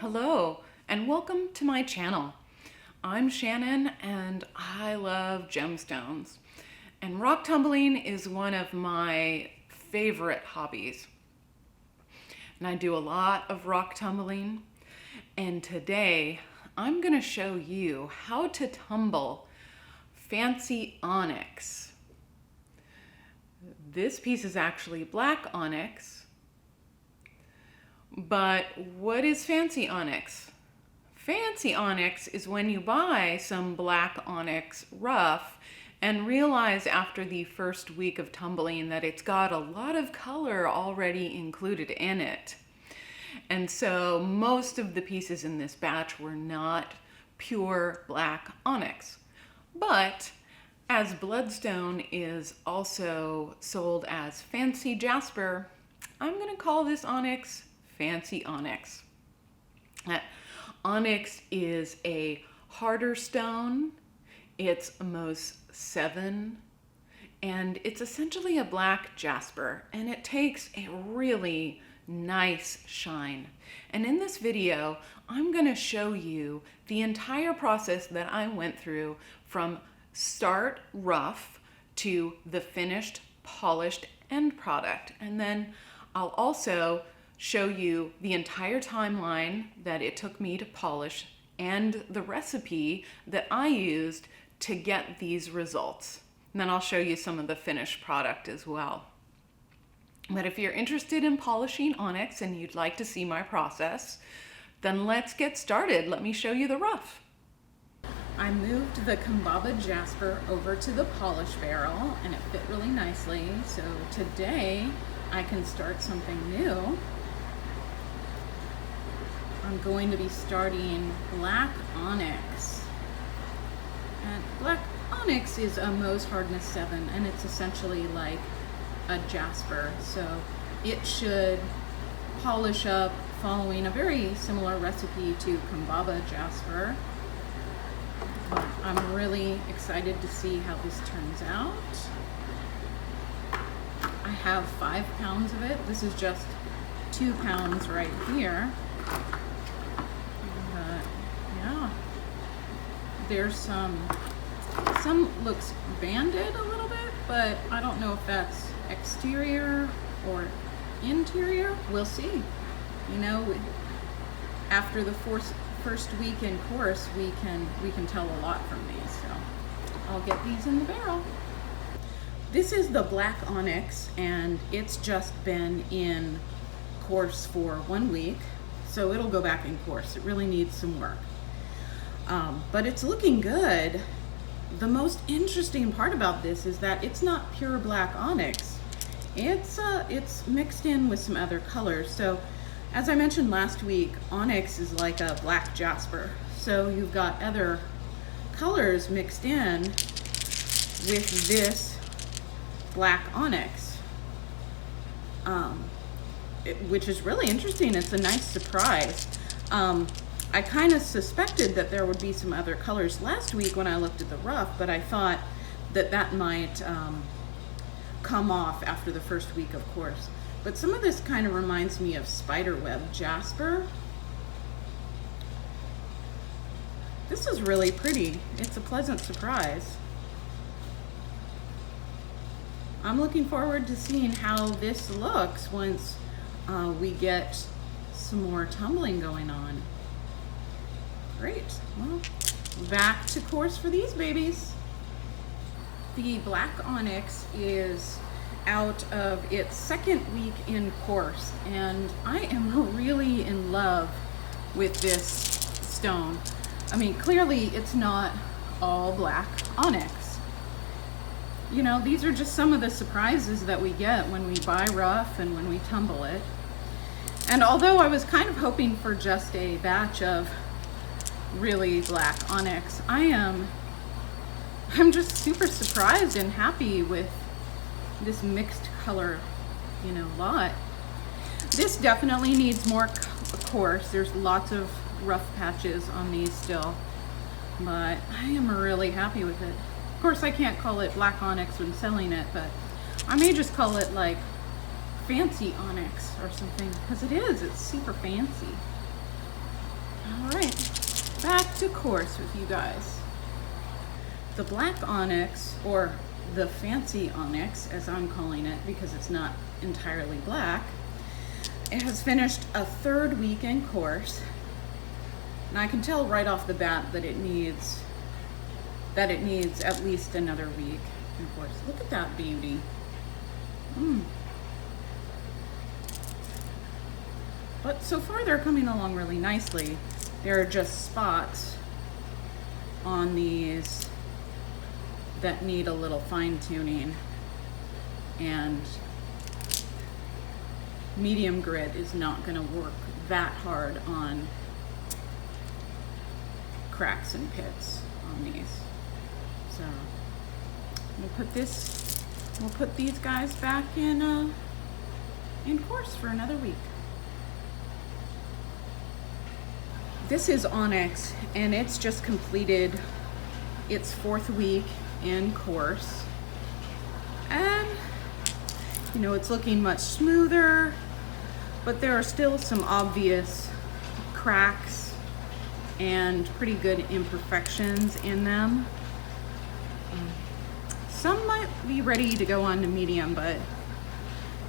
Hello and welcome to my channel. I'm Shannon and I love gemstones. And rock tumbling is one of my favorite hobbies. And I do a lot of rock tumbling. And today I'm going to show you how to tumble Fancy Onyx. This piece is actually Black Onyx. But what is Fancy Onyx? Fancy Onyx is when you buy some Black Onyx rough and realize after the first week of tumbling that it's got a lot of color already included in it. And so most of the pieces in this batch were not pure Black Onyx. But as bloodstone is also sold as Fancy Jasper, I'm going to call this onyx Fancy Onyx. Onyx is a harder stone. It's Mohs 7, and it's essentially a black jasper, and it takes a really nice shine. And in this video, I'm going to show you the entire process that I went through from start rough to the finished, polished end product. And then I'll also show you the entire timeline that it took me to polish and the recipe that I used to get these results. And then I'll show you some of the finished product as well. But if you're interested in polishing onyx and you'd like to see my process, then let's get started. Let me show you the rough. I moved the Kambaba Jasper over to the polish barrel and it fit really nicely. So today I can start something new. I'm going to be starting Black Onyx. And Black Onyx is a Mohs hardness 7, and it's essentially like a jasper. So it should polish up following a very similar recipe to Kambaba Jasper. I'm really excited to see how this turns out. I have 5 pounds of it. This is just 2 pounds right here. Yeah, there's some looks banded a little bit, but I don't know if that's exterior or interior. We'll see. You know, after the first week in course, we can tell a lot from these. So I'll get these in the barrel. This is the Black Onyx, and it's just been in course for 1 week, so it'll go back in course. It really needs some work. But it's looking good. The most interesting part about this is that it's not pure Black Onyx. It's mixed in with some other colors. So as I mentioned last week, onyx is like a black jasper. So you've got other colors mixed in with this Black Onyx, which is really interesting. It's a nice surprise. I kind of suspected that there would be some other colors last week when I looked at the rough, but I thought that that might come off after the first week of course. But some of this kind of reminds me of spiderweb jasper. This is really pretty. It's a pleasant surprise. I'm looking forward to seeing how this looks once we get some more tumbling going on. Great. Well, back to course for these babies. The Black Onyx is out of its 2nd week in course, and I am really in love with this stone. I mean, clearly it's not all Black Onyx. You know, these are just some of the surprises that we get when we buy rough and when we tumble it. And although I was kind of hoping for just a batch of really Black Onyx, I'm just super surprised and happy with this mixed color, you know, lot. This definitely needs more course. There's lots of rough patches on these still, but I am really happy with it. Of course, I can't call it Black Onyx when selling it, but I may just call it like Fancy Onyx or something, because it is. It's super fancy. All right, back to course with you guys. The Black Onyx, or the Fancy Onyx, as I'm calling it because it's not entirely black, it has finished a 3rd week in course, and I can tell right off the bat that it needs at least another week in course. Look at that beauty. But so far they're coming along really nicely. There are just spots on these that need a little fine-tuning, and medium grit is not going to work that hard on cracks and pits on these. So we'll put these guys back in course for another week. This is Onyx, and it's just completed its 4th week in course, and you know, it's looking much smoother, but there are still some obvious cracks and pretty good imperfections in them. Some might be ready to go on to medium, but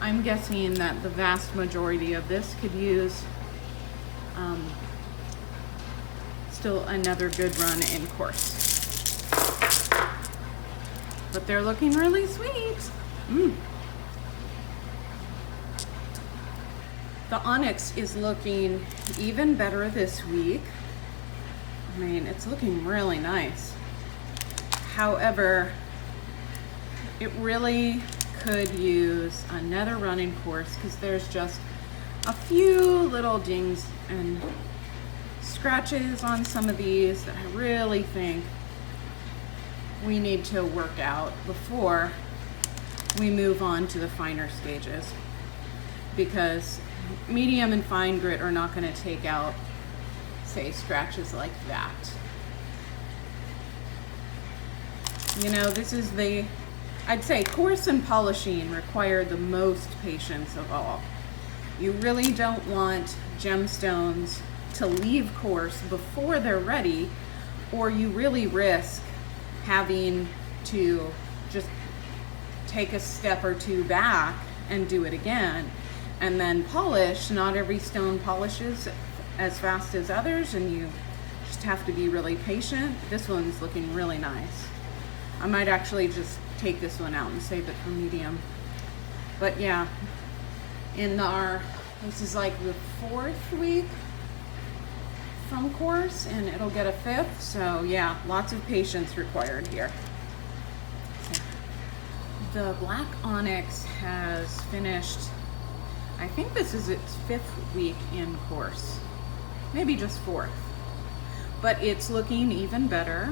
I'm guessing that the vast majority of this could use still another good run in course. But they're looking really sweet. The Onyx is looking even better this week. I mean, it's looking really nice. However, it really could use another run in course because there's just a few little dings and scratches on some of these that I really think we need to work out before we move on to the finer stages, because medium and fine grit are not going to take out, say, scratches like that. You know, this is I'd say course and polishing require the most patience of all. You really don't want gemstones to leave course before they're ready, or you really risk having to just take a step or two back and do it again and then polish. Not every stone polishes as fast as others, and you just have to be really patient. This one's looking really nice. I might actually just take this one out and save it for medium. But yeah, this is like the 4th week from course, and it'll get a 5th. So yeah, lots of patience required here. The Black Onyx has finished, I think this is its 5th week in course, maybe just 4th, but it's looking even better.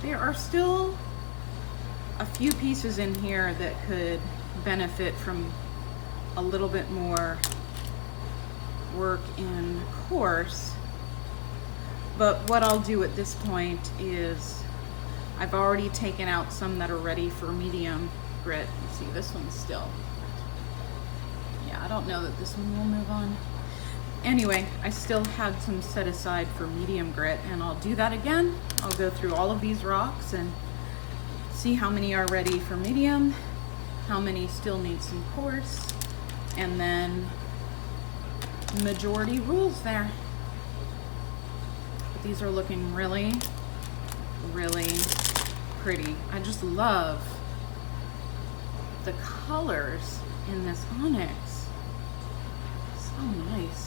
There are still a few pieces in here that could benefit from a little bit more work in course, but what I'll do at this point is I've already taken out some that are ready for medium grit. You see, this one's still, yeah, I don't know that this one will move on. Anyway, I still had some set aside for medium grit, and I'll do that again. I'll go through all of these rocks and see how many are ready for medium, how many still need some coarse, and then majority rules there. But these are looking really, really pretty. I just love the colors in this onyx. So nice.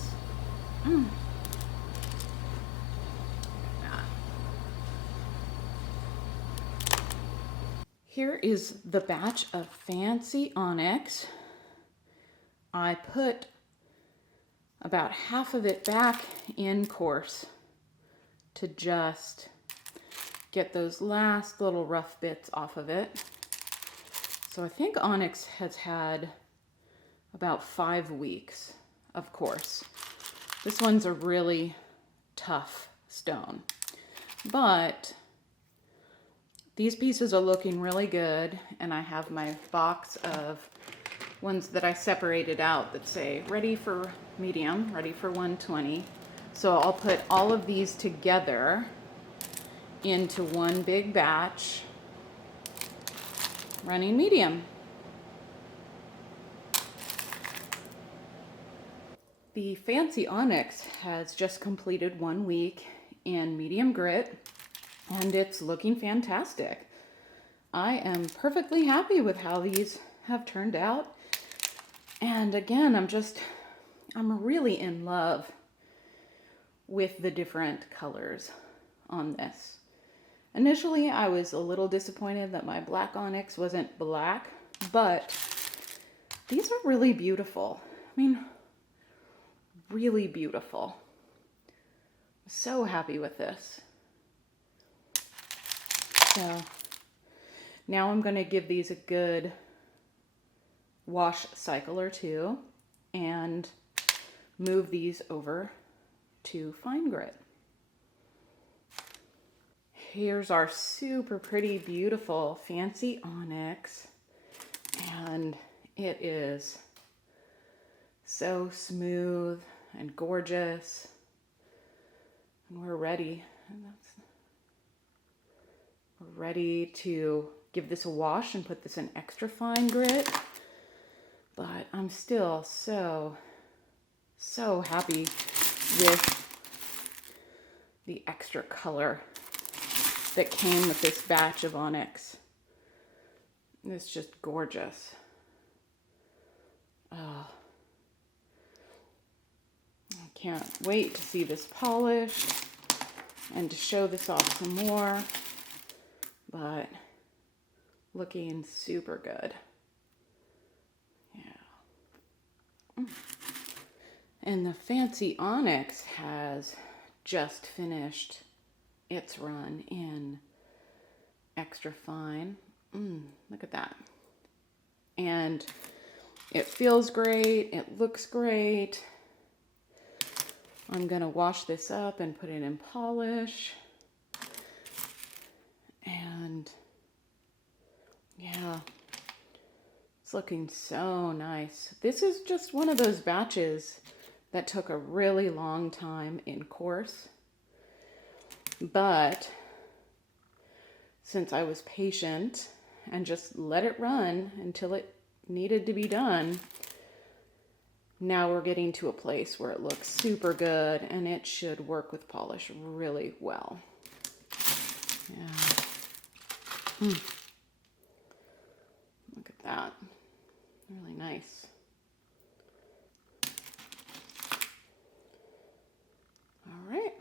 Here is the batch of Fancy Onyx. I put about half of it back in course to just get those last little rough bits off of it. So I think Onyx has had about 5 weeks of course. This one's a really tough stone, but these pieces are looking really good, and I have my box of ones that I separated out that say ready for medium, ready for 120. So I'll put all of these together into one big batch, running medium. The Fancy Onyx has just completed 1 week in medium grit, and it's looking fantastic. I am perfectly happy with how these have turned out. And again, I'm really in love with the different colors on this. Initially, I was a little disappointed that my Black Onyx wasn't black, but these are really beautiful. I mean, really beautiful. I'm so happy with this. So now I'm going to give these a good wash cycle or two and move these over to fine grit. Here's our super pretty, beautiful Fancy Onyx, and it is so smooth and gorgeous, and we're ready. We're ready to give this a wash and put this in extra fine grit, but I'm still so happy with the extra color that came with this batch of Onyx. It's just gorgeous. Oh, I can't wait to see this polished and to show this off some more, but looking super good. Yeah. And the Fancy Onyx has just finished its run in extra fine. Look at that. And it feels great. It looks great. I'm going to wash this up and put it in polish. And yeah, it's looking so nice. This is just one of those batches that took a really long time in course. But since I was patient and just let it run until it needed to be done, now we're getting to a place where it looks super good and it should work with polish really well. Yeah. Look at that. Really nice. All right.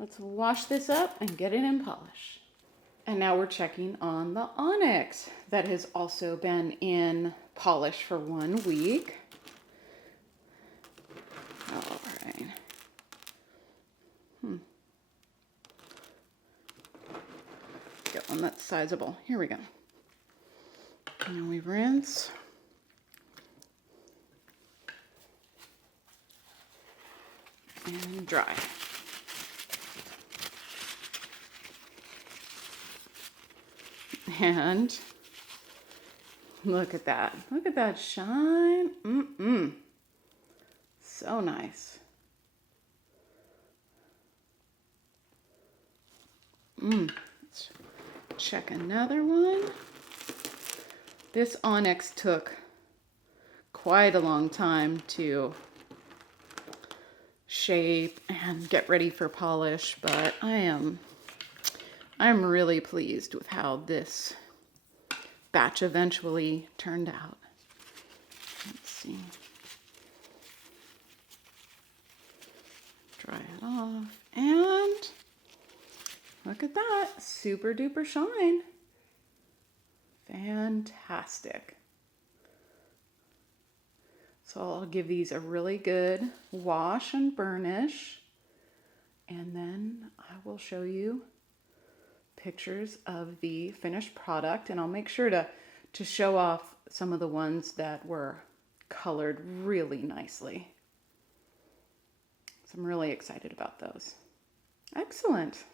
Let's wash this up and get it in polish. And now we're checking on the Onyx that has also been in polish for 1 week. All right. Get one that's sizable. Here we go. And we rinse. And dry. And look at that. Look at that shine. So nice. Let's check another one. This Onyx took quite a long time to shape and get ready for polish, but I'm really pleased with how this batch eventually turned out. Let's see. Dry it off, and look at that, super duper shine. Fantastic. So I'll give these a really good wash and burnish, and then I will show you pictures of the finished product, and I'll make sure to show off some of the ones that were colored really nicely. So I'm really excited about those. Excellent.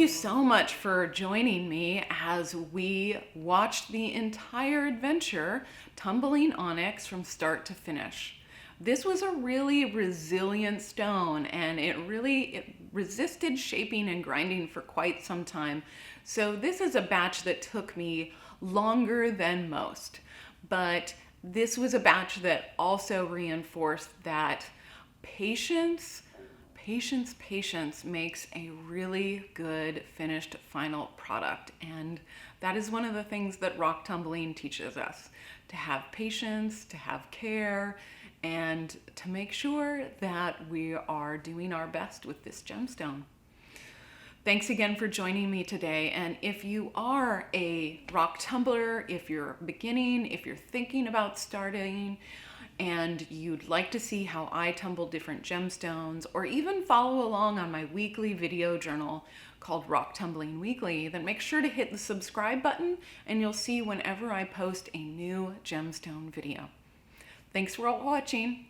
you so much for joining me as we watched the entire adventure, Tumbling Onyx, from start to finish. This was a really resilient stone, and it resisted shaping and grinding for quite some time. So this is a batch that took me longer than most, but this was a batch that also reinforced that patience makes a really good finished final product. And that is one of the things that rock tumbling teaches us: to have patience, to have care, and to make sure that we are doing our best with this gemstone. Thanks again for joining me today. And if you are a rock tumbler, if you're beginning, if you're thinking about starting, and you'd like to see how I tumble different gemstones, or even follow along on my weekly video journal called Rock Tumbling Weekly, then make sure to hit the subscribe button and you'll see whenever I post a new gemstone video. Thanks for watching.